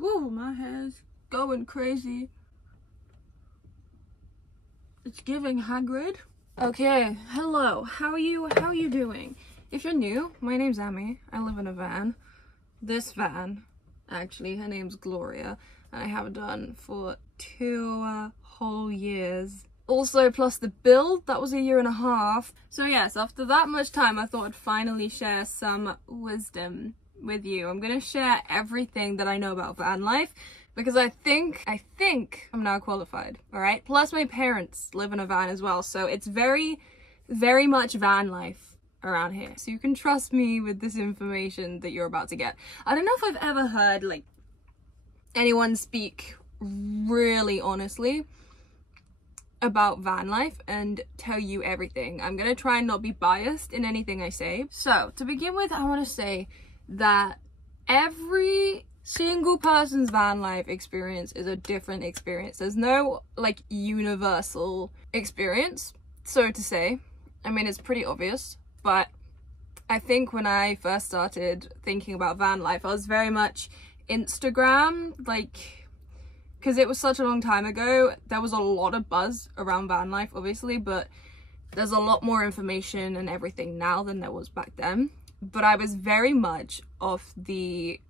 Whoa, my hair's going crazy. It's giving Hagrid. Okay, hello. How are you doing? If you're new, my name's Amy. I live in a van. This van, actually, her name's Gloria, and I have done for 2 whole years. Also, plus the build, that was 1.5 years. So yes, after that much time, I thought I'd finally share some wisdom with you. I'm gonna share everything that I know about van life because I think I'm now qualified, all right? Plus my parents live in a van as well, so it's very, very much van life around here. So you can trust me with this information that you're about to get. I don't know if I've ever heard like anyone speak really honestly about van life and tell you everything. I'm gonna try and not be biased in anything I say. So to begin with, I want to say that every single person's van life experience is a different experience. There's no like universal experience, so to say. I mean, it's pretty obvious, but I think when I first started thinking about van life, I was very much Instagram, like, because it was such a long time ago. There was a lot of buzz around van life, obviously, but there's a lot more information and everything now than there was back then. But I was very much of the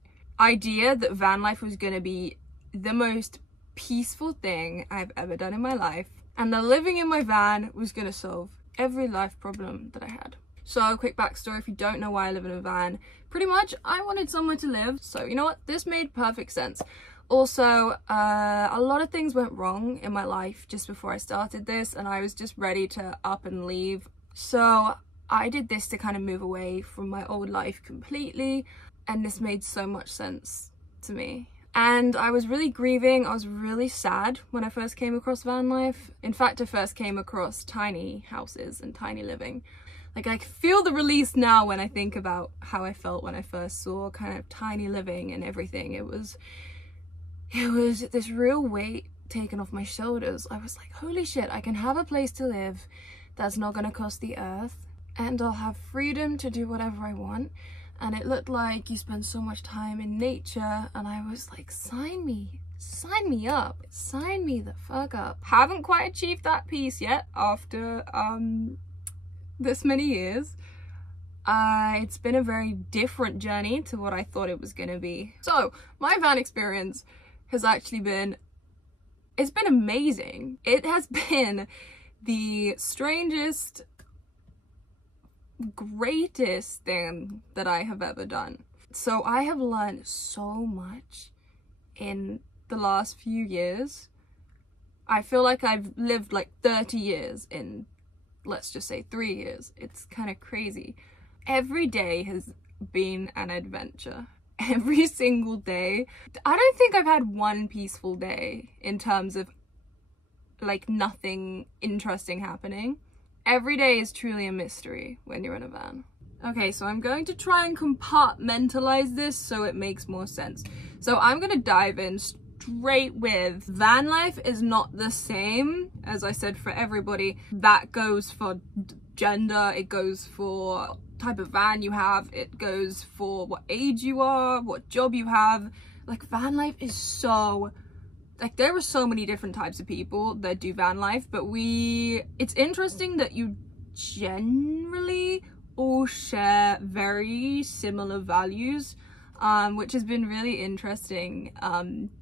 idea that van life was going to be the most peaceful thing I've ever done in my life, and that living in my van was going to solve every life problem that I had. So a quick backstory, if you don't know why I live in a van, pretty much I wanted somewhere to live. So you know what, this made perfect sense. Also, a lot of things went wrong in my life just before I started this, and I was just ready to up and leave. So I did this to kind of move away from my old life completely, and this made so much sense to me. And I was really grieving, I was really sad when I first came across van life. In fact, I first came across tiny houses and tiny living. Like, I feel the release now when I think about how I felt when I first saw kind of tiny living and everything. It was this real weight taken off my shoulders. I was like, holy shit, I can have a place to live that's not gonna cost the earth, and I'll have freedom to do whatever I want. And it looked like you spend so much time in nature, and I was like, sign me up, sign me the fuck up. Haven't quite achieved that peace yet after this many years. It's been a very different journey to what I thought it was gonna be. So my van experience has actually been, it's been amazing. It has been the strangest, greatest thing that I have ever done. So I have learned so much in the last few years. I feel like I've lived like 30 years in, let's just say 3 years. It's kind of crazy. Every day has been an adventure. Every single day. I don't think I've had one peaceful day in terms of like nothing interesting happening. Every day is truly a mystery when you're in a van. Okay, so I'm going to try and compartmentalize this so it makes more sense. So I'm gonna dive in straight with van life is not the same, as I said, for everybody. That goes for gender, it goes for type of van you have, it goes for what age you are, what job you have. Like, van life is so, like, there are so many different types of people that do van life, but it's interesting that you generally all share very similar values, which has been really interesting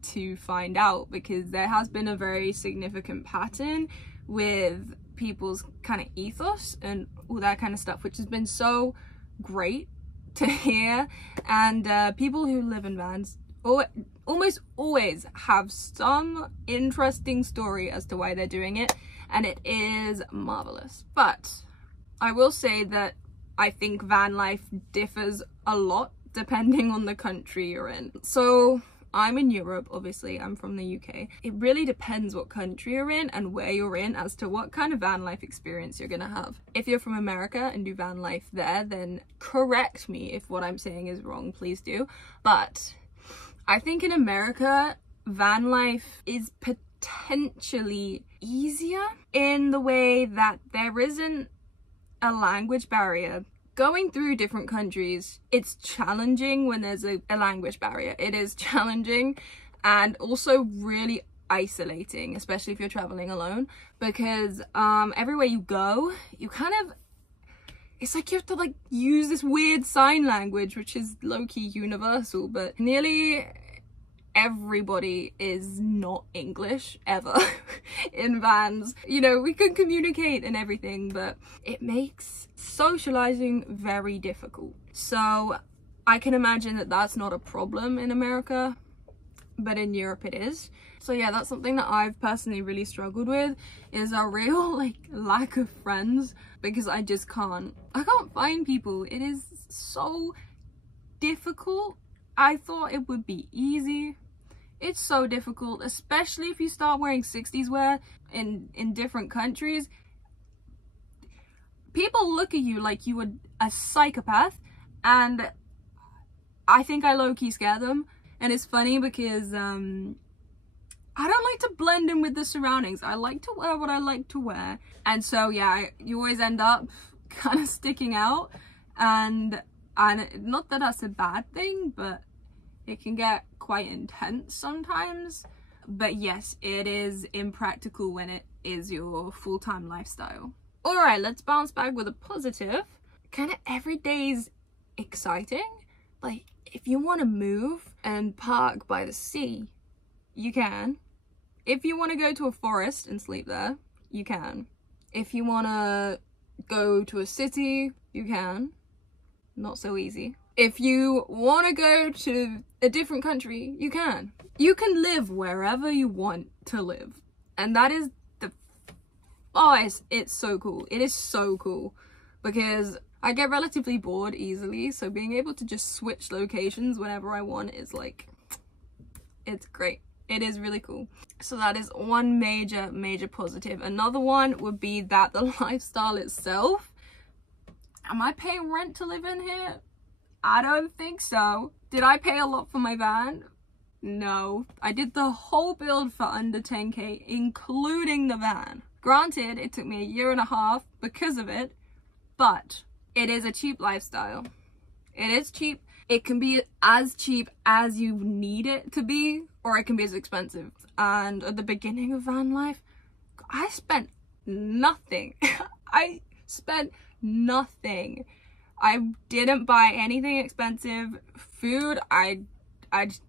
to find out, because there has been a very significant pattern with people's kind of ethos and all that kind of stuff, which has been so great to hear. And people who live in vans almost always have some interesting story as to why they're doing it, and it is marvelous. But I will say that I think van life differs a lot depending on the country you're in. So I'm in Europe, obviously, I'm from the UK. It really depends what country you're in and where you're in as to what kind of van life experience you're gonna have. If you're from America and do van life there, then correct me if what I'm saying is wrong, please do. But I think in America, van life is potentially easier in the way that there isn't a language barrier going through different countries, it's challenging when there's a language barrier. It is challenging and also really isolating, especially if you're traveling alone, because everywhere you go, you kind of, it's like you have to like use this weird sign language, which is low-key universal, but nearly everybody is not English ever in vans. You know, we can communicate and everything, but it makes socializing very difficult. So I can imagine that that's not a problem in America, but in Europe it is. So yeah, that's something that I've personally really struggled with, is a real like lack of friends, because I can't find people. It is so difficult. I thought it would be easy. It's so difficult, especially if you start wearing 60s wear in different countries. People look at you like you were a psychopath, and I think I low-key scare them. And it's funny because I don't like to blend in with the surroundings. I like to wear what I like to wear, and so yeah, you always end up kind of sticking out, and not that that's a bad thing, but it can get quite intense sometimes. But yes, it is impractical when it is your full-time lifestyle. All right, let's bounce back with a positive. Kind of every day's exciting. Like, if you want to move and park by the sea, you can. If you want to go to a forest and sleep there, you can. If you want to go to a city, you can. Not so easy. If you want to go to a different country, you can. You can live wherever you want to live. And that is it's so cool. It is so cool, because I get relatively bored easily, so being able to just switch locations whenever I want is like, it's great. It is really cool. So that is one major positive. Another one would be that the lifestyle itself. Am I paying rent to live in here? I don't think so. Did I pay a lot for my van? No. I did the whole build for under 10k, including the van. Granted, it took me 1.5 years because of it, but it is a cheap lifestyle. It is cheap. It can be as cheap as you need it to be, or it can be as expensive. And at the beginning of van life, I spent nothing. I spent nothing. I didn't buy anything expensive. Food, I just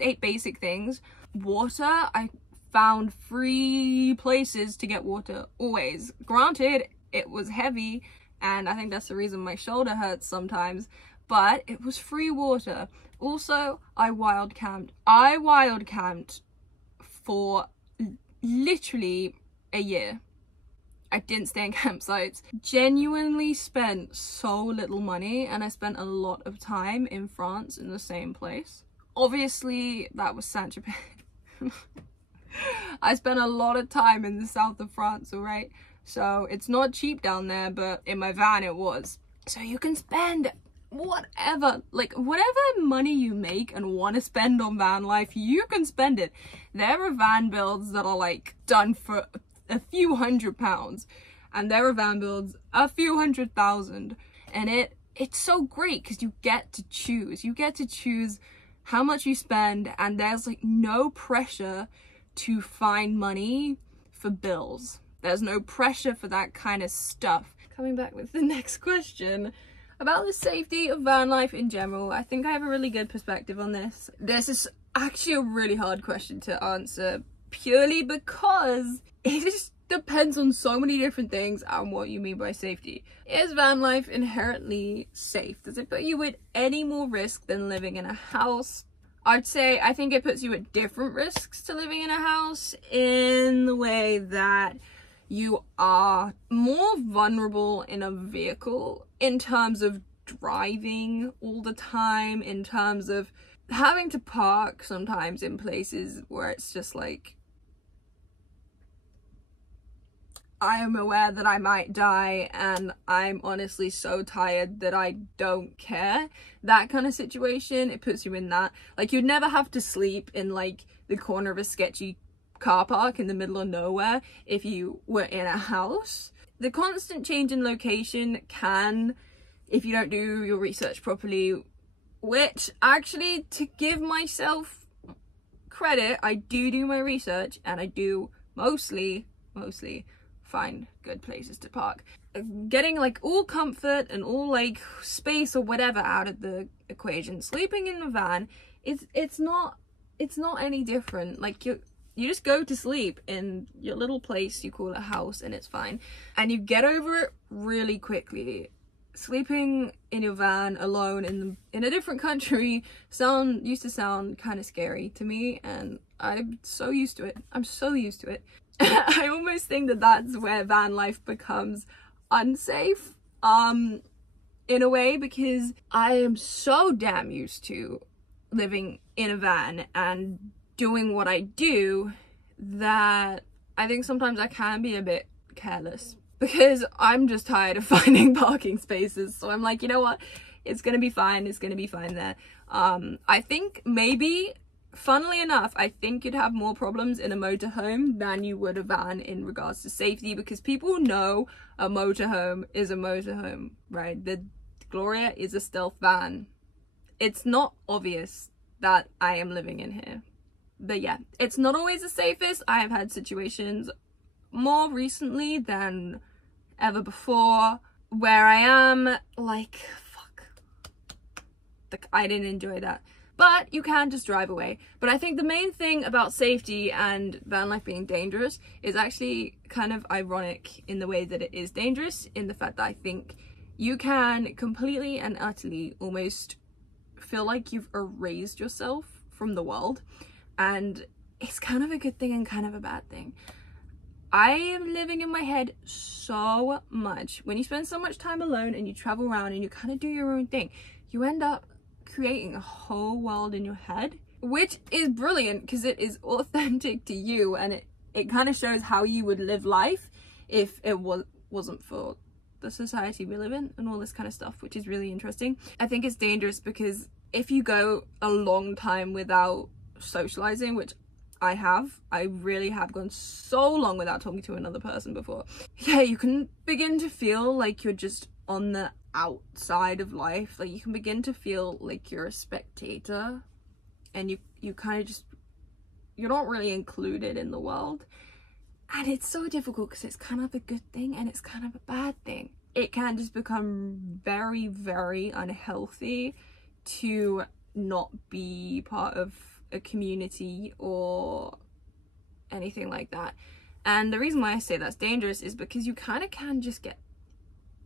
ate basic things. Water, I found free places to get water, always. Granted, it was heavy, and I think that's the reason my shoulder hurts sometimes, but it was free water. Also, I wild camped. I wild camped for literally a year. I didn't stay in campsites. Genuinely spent so little money, and I spent a lot of time in France in the same place. Obviously, that was Saint-Tropez. I spent a lot of time in the south of France, alright? So it's not cheap down there, but in my van it was. So you can spend whatever, like whatever money you make and want to spend on van life, you can spend it. There are van builds that are like done for a few £100, and there are van builds a few £100,000, and it's so great because you get to choose how much you spend, and there's like no pressure to find money for bills. There's no pressure for that kind of stuff. Coming back with the next question about the safety of van life in general, I think I have a really good perspective on this. This is actually a really hard question to answer, purely because it just depends on so many different things and what you mean by safety. Is van life inherently safe? Does it put you at any more risk than living in a house? I think it puts you at different risks to living in a house, in the way that you are more vulnerable in a vehicle in terms of driving all the time, in terms of having to park sometimes in places where it's just like, I am aware that I might die and I'm honestly so tired that I don't care. That kind of situation, it puts you in that. Like, you'd never have to sleep in like the corner of a sketchy car park in the middle of nowhere if you were in a house. The constant change in location can, if you don't do your research properly, which actually, to give myself credit, I do my research, and I do mostly find good places to park. Getting like all comfort and all like space or whatever out of the equation, sleeping in a van, it's not any different. Like you just go to sleep in your little place, you call it a house, and it's fine, and you get over it really quickly. Sleeping in your van alone in a different country used to sound kind of scary to me, and I'm so used to it. I almost think that that's where van life becomes unsafe in a way, because I am so damn used to living in a van and doing what I do that I think sometimes I can be a bit careless, because I'm just tired of finding parking spaces. So I'm like, you know what, it's gonna be fine there. I think maybe, funnily enough, I think you'd have more problems in a motorhome than you would a van in regards to safety, because people know a motorhome is a motorhome, right? The Gloria is a stealth van. It's not obvious that I am living in here. But yeah, it's not always the safest. I have had situations more recently than ever before where I am like, fuck, I didn't enjoy that. But you can just drive away. But I think the main thing about safety and van life being dangerous is actually kind of ironic in the way that it is dangerous, in the fact that I think you can completely and utterly almost feel like you've erased yourself from the world. And it's kind of a good thing and kind of a bad thing. I am living in my head so much. When you spend so much time alone and you travel around and you kind of do your own thing, you end up creating a whole world in your head, which is brilliant because it is authentic to you, and it kind of shows how you would live life if it wasn't for the society we live in and all this kind of stuff, which is really interesting. I think it's dangerous because if you go a long time without socializing, which I really have gone so long without talking to another person before, yeah, you can begin to feel like you're just on the outside of life. Like you can begin to feel like you're a spectator, and you kind of just, you're not really included in the world. And it's so difficult because it's kind of a good thing and it's kind of a bad thing. It can just become very, very unhealthy to not be part of a community or anything like that. And the reason why I say that's dangerous is because you kind of can just get,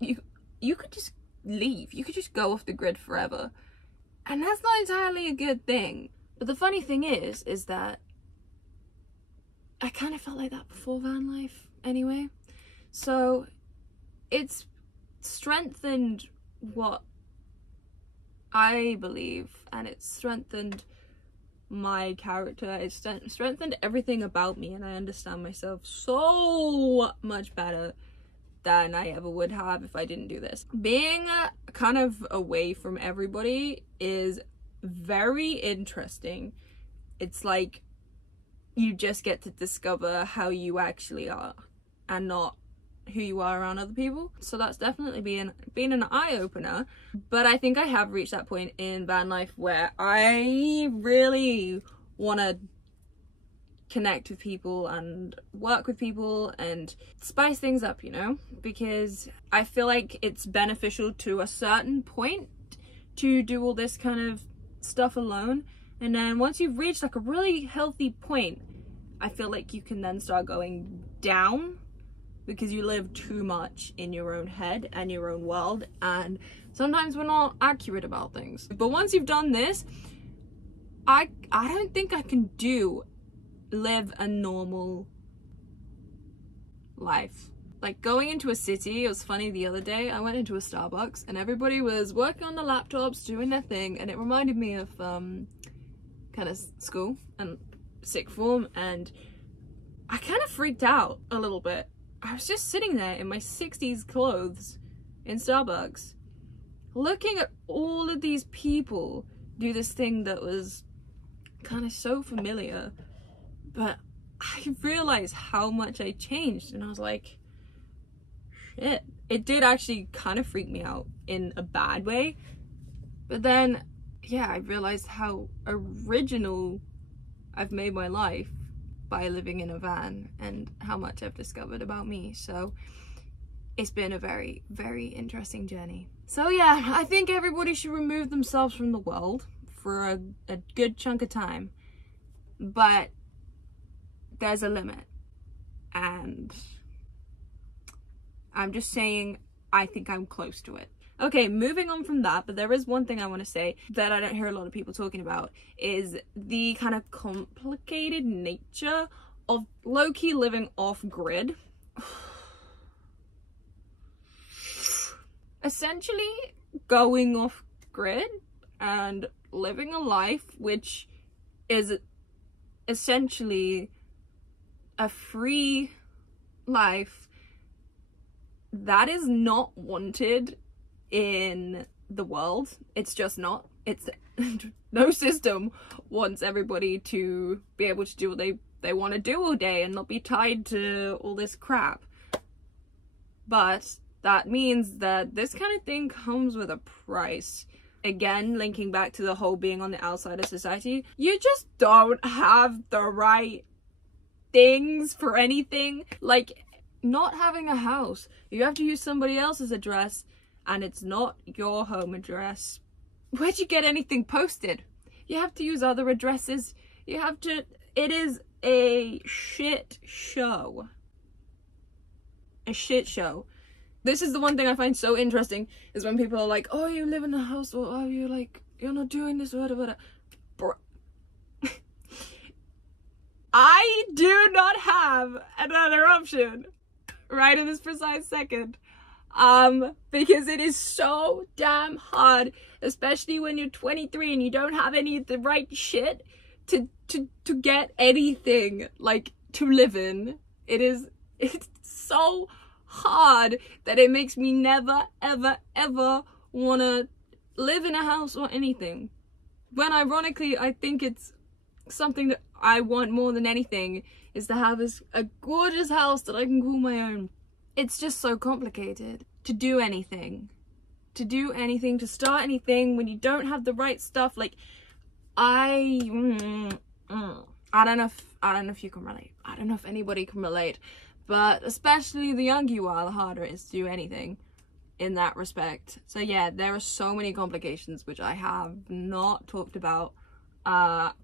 you could just leave. You could just go off the grid forever. And that's not entirely a good thing. But the funny thing is that I kind of felt like that before van life anyway. So it's strengthened what I believe, and it's strengthened my character. It's strengthened everything about me, and I understand myself so much better than I ever would have if I didn't do this. Being kind of away from everybody is very interesting. It's like you just get to discover how you actually are and not who you are around other people. So that's definitely been an eye-opener. But I think I have reached that point in van life where I really want to connect with people and work with people and spice things up, you know, because I feel like it's beneficial to a certain point to do all this kind of stuff alone. And then once you've reached like a really healthy point, I feel like you can then start going down because you live too much in your own head and your own world, and sometimes we're not accurate about things. But once you've done this, I don't think I can live a normal life. Like going into a city, it was funny the other day, I went into a Starbucks and everybody was working on the laptops, doing their thing, and it reminded me of kind of school and sixth form, and I kind of freaked out a little bit. I was just sitting there in my 60s clothes in Starbucks, looking at all of these people do this thing that was kind of so familiar, but I realized how much I changed, and I was like, shit. It did actually kind of freak me out in a bad way. But then, yeah, I realized how original I've made my life by living in a van and how much I've discovered about me. So it's been a very, very interesting journey. So yeah, I think everybody should remove themselves from the world for a good chunk of time. But there's a limit. And I'm just saying, I think I'm close to it. Okay, moving on from that, but there is one thing I want to say that I don't hear a lot of people talking about, is the kind of complicated nature of low-key living off-grid. Essentially, going off-grid and living a life which is essentially a free life that is not wanted in the world. It's just not. It's no system wants everybody to be able to do what they want to do all day and not be tied to all this crap. But that means that this kind of thing comes with a price. Again, linking back to the whole being on the outside of society, you just don't have the right things for anything. Like, not having a house, you have to use somebody else's address and it's not your home address. Where'd you get anything posted? You have to use other addresses. You have to, it is a shit show. A shit show. This is the one thing I find so interesting, is when people are like, oh, you live in a house, or oh, you're like, you're not doing this, whatever. Bro. I do not have another option right in this precise second. Because it is so damn hard, especially when you're 23 and you don't have any of the right shit to get anything, like, to live in. It's so hard that it makes me never, ever, ever wanna live in a house or anything. When ironically, I think it's something that I want more than anything, is to have a gorgeous house that I can call my own. It's just so complicated to do anything, to start anything when you don't have the right stuff. Like, I don't know if you can relate. I don't know if anybody can relate, but especially the younger you are, the harder it is to do anything in that respect. So yeah, there are so many complications which I have not talked about,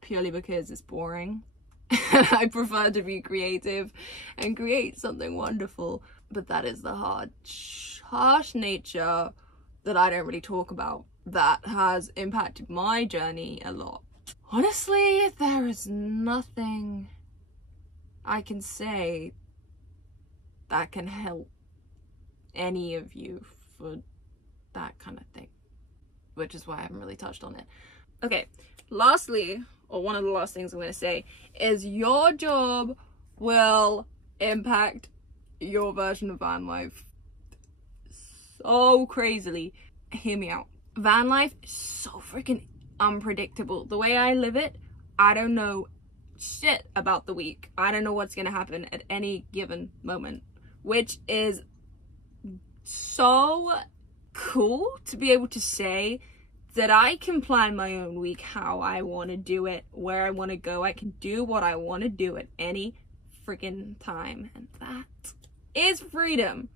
purely because it's boring. I prefer to be creative and create something wonderful, but that is the harsh nature that I don't really talk about, that has impacted my journey a lot. Honestly, there is nothing I can say that can help any of you for that kind of thing, which is why I haven't really touched on it. Okay, lastly, or one of the last things I'm going to say, is your job will impact your version of van life so crazily. Hear me out. Van life is so freaking unpredictable. The way I live it, I don't know shit about the week. I don't know what's going to happen at any given moment, which is so cool to be able to say that I can plan my own week how I want to do it, where I want to go. I can do what I want to do at any freaking time, and that is freedom.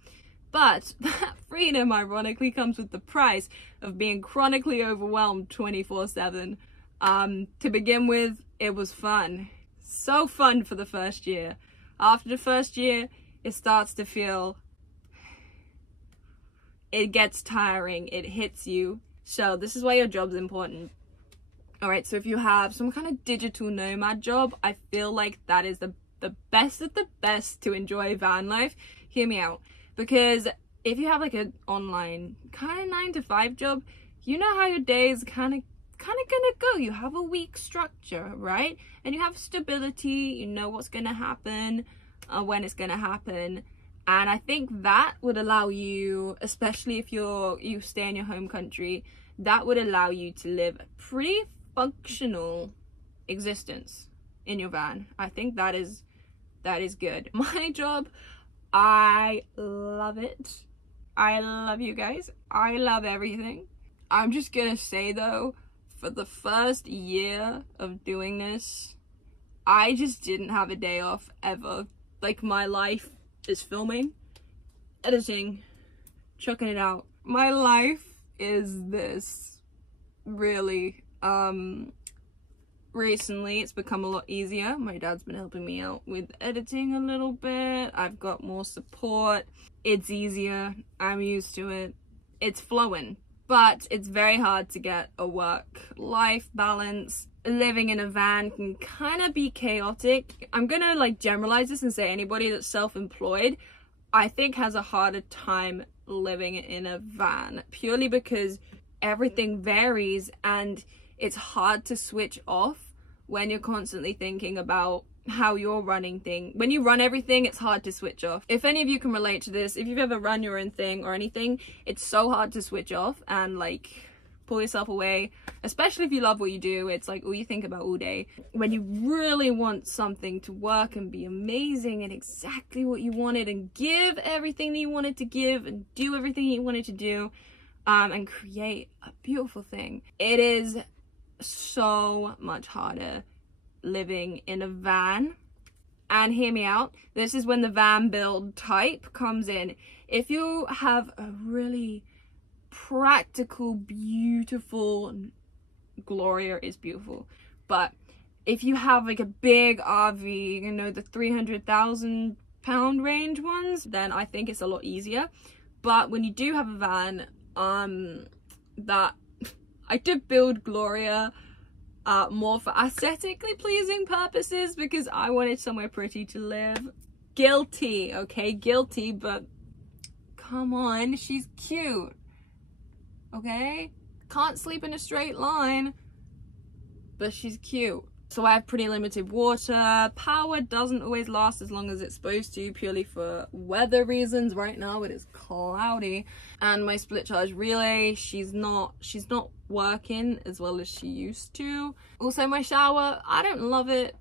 But that freedom ironically comes with the price of being chronically overwhelmed 24/7. To begin with, it was fun. So fun for the first year. After the first year, it starts to feel, it gets tiring, it hits you. So this is why your job's important. Alright, so if you have some kind of digital nomad job, I feel like that is the best of the best to enjoy van life. Hear me out. Because if you have like an online kind of 9-to-5 job, you know how your day is kind of gonna go. You have a week structure, right? And you have stability, you know what's gonna happen, when it's gonna happen. And I think that would allow you, especially if you stay in your home country, that would allow you to live a pretty functional existence in your van. I think that is good. My job, I love it. I love you guys. I love everything. I'm just gonna say though, for the first year of doing this, I just didn't have a day off ever. Like, my life is filming, editing, chucking it out. My life is this. Really. Recently it's become a lot easier. My dad's been helping me out with editing a little bit. I've got more support. It's easier. I'm used to it. It's flowing. But it's very hard to get a work-life balance. Living in a van can kind of be chaotic. I'm gonna like generalize this and say anybody that's self-employed, I think, has a harder time living in a van, purely because everything varies and it's hard to switch off when you're constantly thinking about how you're running things. When you run everything, it's hard to switch off. If any of you can relate to this, if you've ever run your own thing or anything, it's so hard to switch off and like pull yourself away, especially if you love what you do. It's like all you think about all day. When you really want something to work and be amazing and exactly what you wanted and give everything that you wanted to give and do everything you wanted to do, and create a beautiful thing, it is so much harder living in a van. And hear me out, this is when the van build type comes in. If you have a really practical, beautiful, Gloria is beautiful, but if you have like a big RV, you know, the 300,000 pound range ones, then I think it's a lot easier. But when you do have a van, that I did build Gloria more for aesthetically pleasing purposes because I wanted somewhere pretty to live. Guilty, okay, guilty, but come on, she's cute, okay? Can't sleep in a straight line, but she's cute. So I have pretty limited water. Power doesn't always last as long as it's supposed to, purely for weather reasons. Right now it is cloudy. And my split charge relay, she's not working as well as she used to. Also my shower, I don't love it.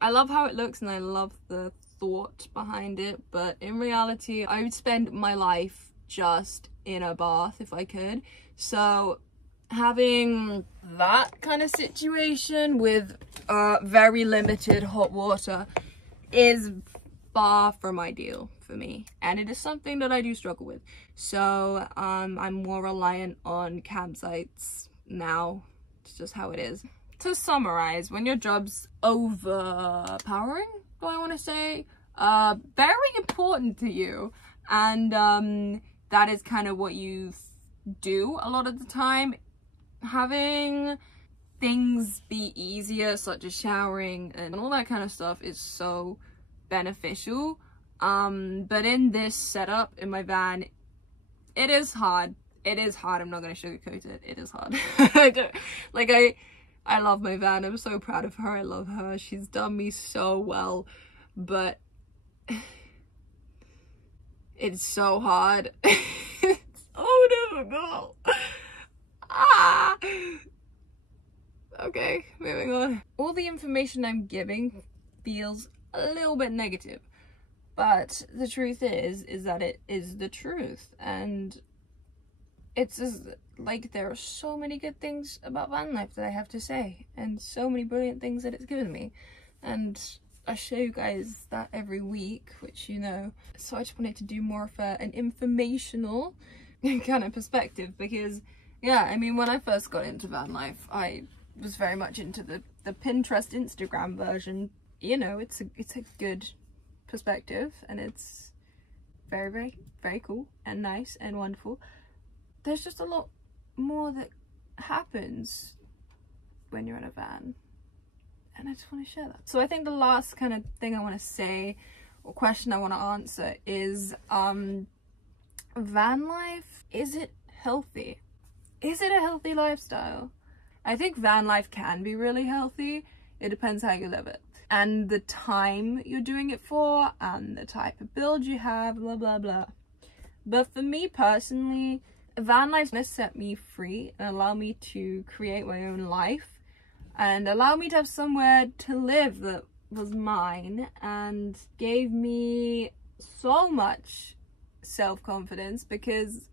I love how it looks and I love the thought behind it, but in reality I would spend my life just in a bath if I could. So having that kind of situation with very limited hot water is far from ideal for me, and it is something that I do struggle with. So I'm more reliant on campsites now. It's just how it is. To summarize, when your job's overpowering, do I want to say, very important to you, and that is kind of what you do a lot of the time, having things be easier, such as showering and all that kind of stuff, is so beneficial. But in this setup in my van, it is hard. It is hard. I'm not gonna sugarcoat it. It is hard. I love my van. I'm so proud of her. I love her. She's done me so well, but it's so hard. It's so difficult. Ah. Okay, moving on. All the information I'm giving feels a little bit negative, but the truth is that it is the truth, and it's just like there are so many good things about van life that I have to say, and so many brilliant things that it's given me, and I show you guys that every week, which you know. So I just wanted to do more of an informational kind of perspective, because yeah, I mean, when I first got into van life, I was very much into the Pinterest, Instagram version. You know, it's a good perspective, and it's very, very, very cool and nice and wonderful. There's just a lot more that happens when you're in a van, and I just want to share that. So I think the last kind of thing I want to say, or question I want to answer, is van life, is it healthy? Is it a healthy lifestyle? I think van life can be really healthy. It depends how you live it, and the time you're doing it for, and the type of build you have, blah blah blah. But for me personally, van life's gonna set me free and allow me to create my own life, and allow me to have somewhere to live that was mine, and gave me so much self-confidence because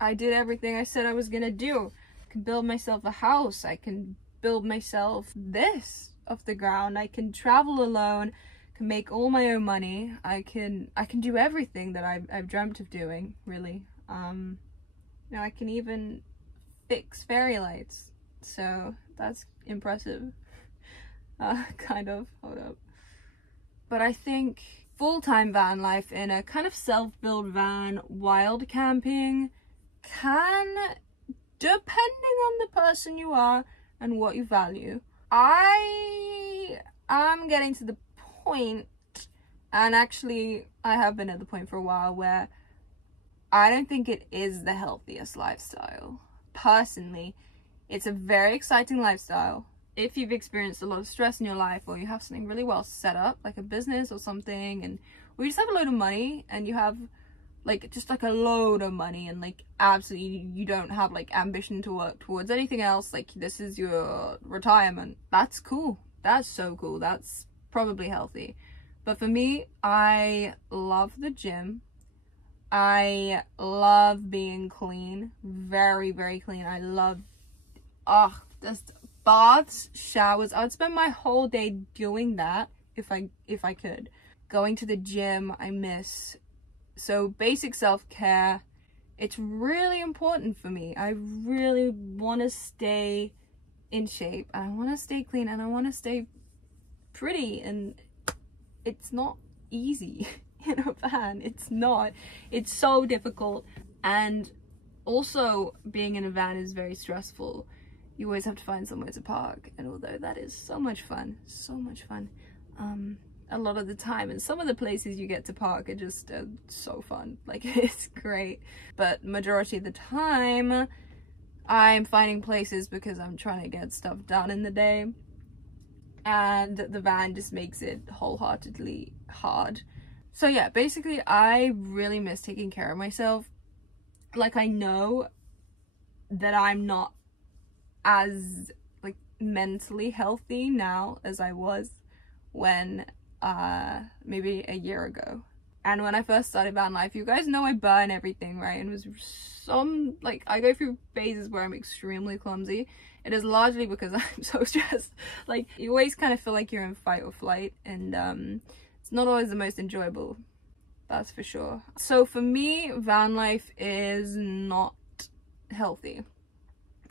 I did everything I said I was gonna do. I can build myself a house, I can build myself this off the ground, I can travel alone, can make all my own money, I can do everything that I've dreamt of doing, really. Now I can even fix fairy lights, so that's impressive. Kind of, hold up. But I think full-time van life in a kind of self-built van, wild camping, can, depending on the person you are and what you value. I am getting to the point, and actually I have been at the point for a while, where I don't think it is the healthiest lifestyle. Personally, it's a very exciting lifestyle if you've experienced a lot of stress in your life, or you have something really well set up, like a business or something, and or you just have a load of money and you have like just like a load of money, and like absolutely you don't have like ambition to work towards anything else, like this is your retirement. That's cool. That's so cool. That's probably healthy. But for me, I love the gym. I love being clean, very, very clean. I love, just baths, showers. I would spend my whole day doing that if I could. Going to the gym, I miss. So basic self-care, it's really important for me. I really want to stay in shape, and I want to stay clean, and I want to stay pretty, and it's not easy in a van. It's not. It's so difficult. And also being in a van is very stressful. You always have to find somewhere to park, and although that is so much fun, a lot of the time, and some of the places you get to park are just so fun, like it's great, but majority of the time I'm finding places because I'm trying to get stuff done in the day, and the van just makes it wholeheartedly hard. So yeah, basically I really miss taking care of myself. Like, I know that I'm not as like mentally healthy now as I was when maybe a year ago. And when I first started van life, you guys know I burn everything, right? And it was some, like, I go through phases where I'm extremely clumsy. It is largely because I'm so stressed. Like, you always kind of feel like you're in fight or flight, and it's not always the most enjoyable, that's for sure. So for me, van life is not healthy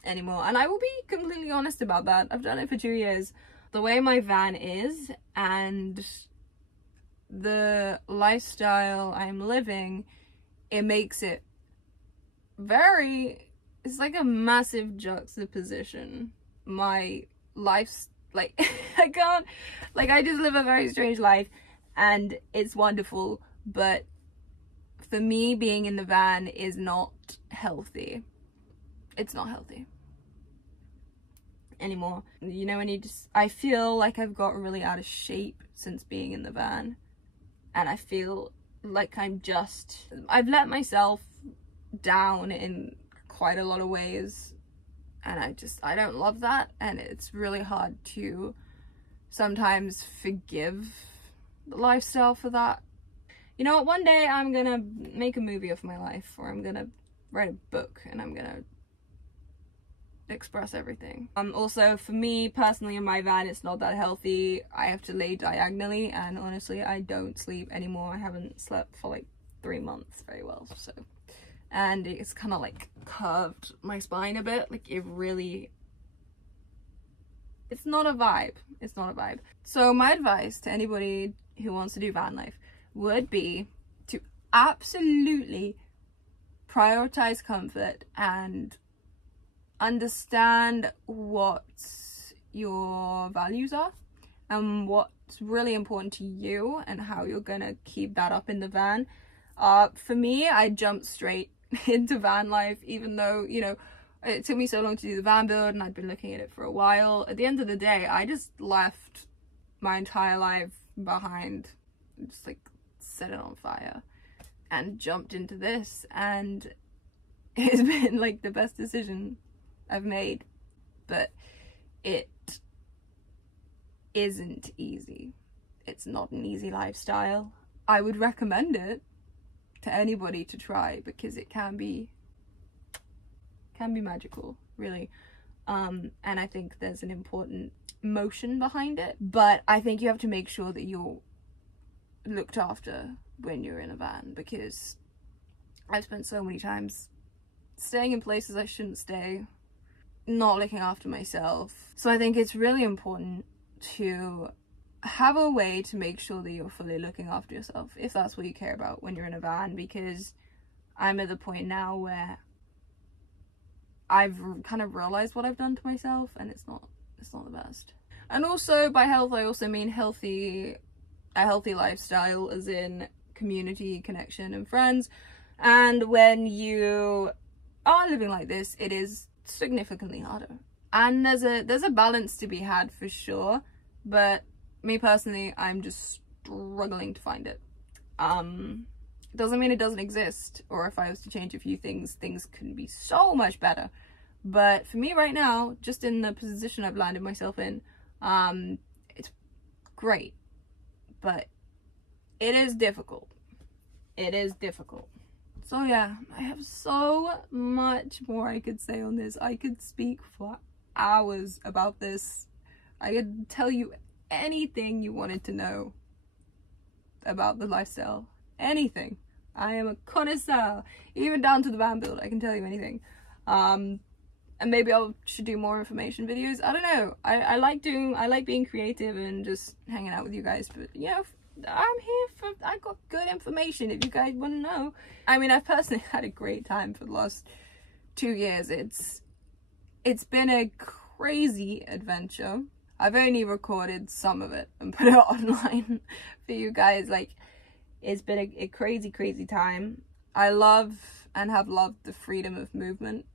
anymore, and I will be completely honest about that. I've done it for 2 years. The way my van is and the lifestyle I'm living, it makes it very, it's like a massive juxtaposition. My life's like, I can't, like, I just live a very strange life, and it's wonderful, but for me, being in the van is not healthy. It's not healthy anymore. You know, when you just, I feel like I've got really out of shape since being in the van, and I feel like I've let myself down in quite a lot of ways, and I don't love that, and it's really hard to sometimes forgive the lifestyle for that. You know what, one day I'm gonna make a movie of my life, or I'm gonna write a book, and I'm gonna express everything. Also, for me personally, in my van, it's not that healthy. I have to lay diagonally, and honestly, I don't sleep anymore. I haven't slept for like 3 months very well, so, and it's kind of like curved my spine a bit. Like, it really, it's not a vibe. It's not a vibe. So my advice to anybody who wants to do van life would be to absolutely prioritize comfort and understand what your values are and what's really important to you, and how you're gonna keep that up in the van. For me, I jumped straight into van life, even though, you know, it took me so long to do the van build, and I'd been looking at it for a while. At the end of the day, I just left my entire life behind, just like set it on fire, and jumped into this, and it's been like the best decision I've made. But it isn't easy. It's not an easy lifestyle. I would recommend it to anybody to try, because it can be magical, really. And I think there's an important emotion behind it, but I think you have to make sure that you're looked after when you're in a van, because I've spent so many times staying in places I shouldn't stay, not looking after myself. So I think it's really important to have a way to make sure that you're fully looking after yourself, if that's what you care about when you're in a van, because I'm at the point now where I've kind of realized what I've done to myself, and it's not the best. And also, by health, I also mean a healthy lifestyle, as in community, connection, and friends. And when you are living like this, it is significantly harder. And there's a balance to be had for sure, but me personally, I'm just struggling to find it. Doesn't mean it doesn't exist, or if I was to change a few things, things could be so much better. But for me right now, just in the position I've landed myself in, it's great, but it is difficult. It is difficult. So yeah, I have so much more I could say on this. I could speak for hours about this. I could tell you anything you wanted to know about the lifestyle. Anything. I am a connoisseur. Even down to the van build, I can tell you anything. And maybe I should do more information videos. I don't know. I like being creative and just hanging out with you guys. But you know, I'm here for, I got good information if you guys want to know. I mean, I've personally had a great time for the last 2 years. It's been a crazy adventure. I've only recorded some of it and put it online for you guys. Like, it's been a crazy, crazy time. I love and have loved the freedom of movement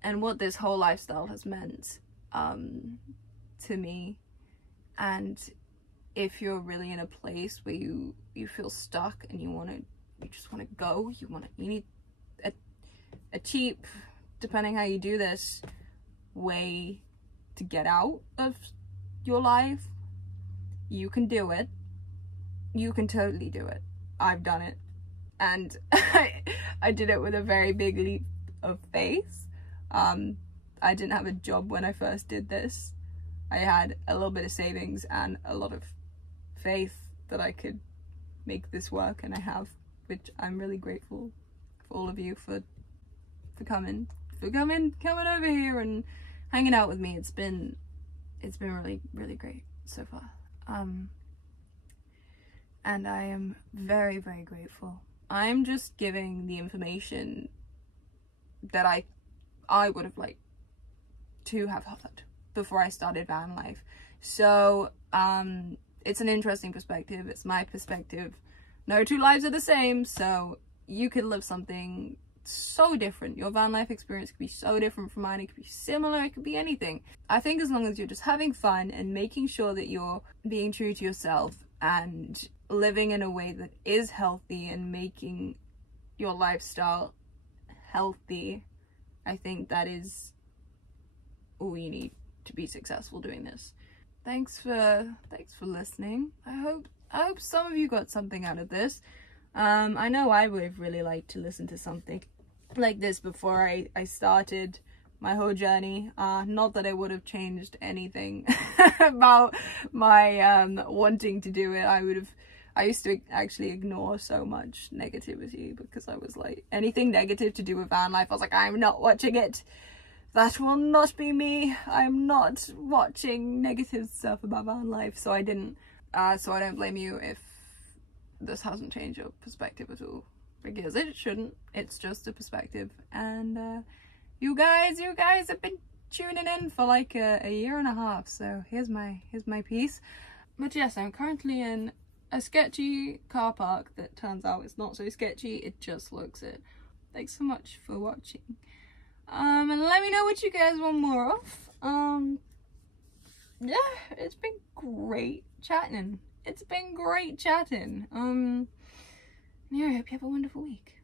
and what this whole lifestyle has meant to me. And if you're really in a place where you feel stuck and you just want to go, you need a cheap, depending how you do this, way to get out of your life, you can do it. You can totally do it. I've done it, and I did it with a very big leap of faith. I didn't have a job when I first did this. I had a little bit of savings and a lot of faith that I could make this work, and I have, which I'm really grateful for all of you for coming over here and hanging out with me. It's been really, really great so far. And I am very, very grateful. I'm just giving the information that I would have liked to have heard before I started van life. So it's an interesting perspective. It's my perspective. No two lives are the same, so you could live something so different. Your van life experience could be so different from mine. It could be similar, it could be anything. I think as long as you're just having fun and making sure that you're being true to yourself and living in a way that is healthy and making your lifestyle healthy, I think that is all you need to be successful doing this. Thanks for listening. I hope some of you got something out of this. I know I would have really liked to listen to something like this before I started my whole journey. Not that it would have changed anything about my wanting to do it. I used to actually ignore so much negativity, because I was like, anything negative to do with van life, I was like, I'm not watching it. That will not be me. I'm not watching negative stuff about van life. So I didn't. So I don't blame you if this hasn't changed your perspective at all, because it shouldn't. It's just a perspective. And you guys have been tuning in for like a year and a half. So here's my piece. But yes, I'm currently in a sketchy car park that turns out it's not so sketchy. It just looks it. Thanks so much for watching. And let me know what you guys want more of. Yeah, it's been great chatting. Yeah, I hope you have a wonderful week.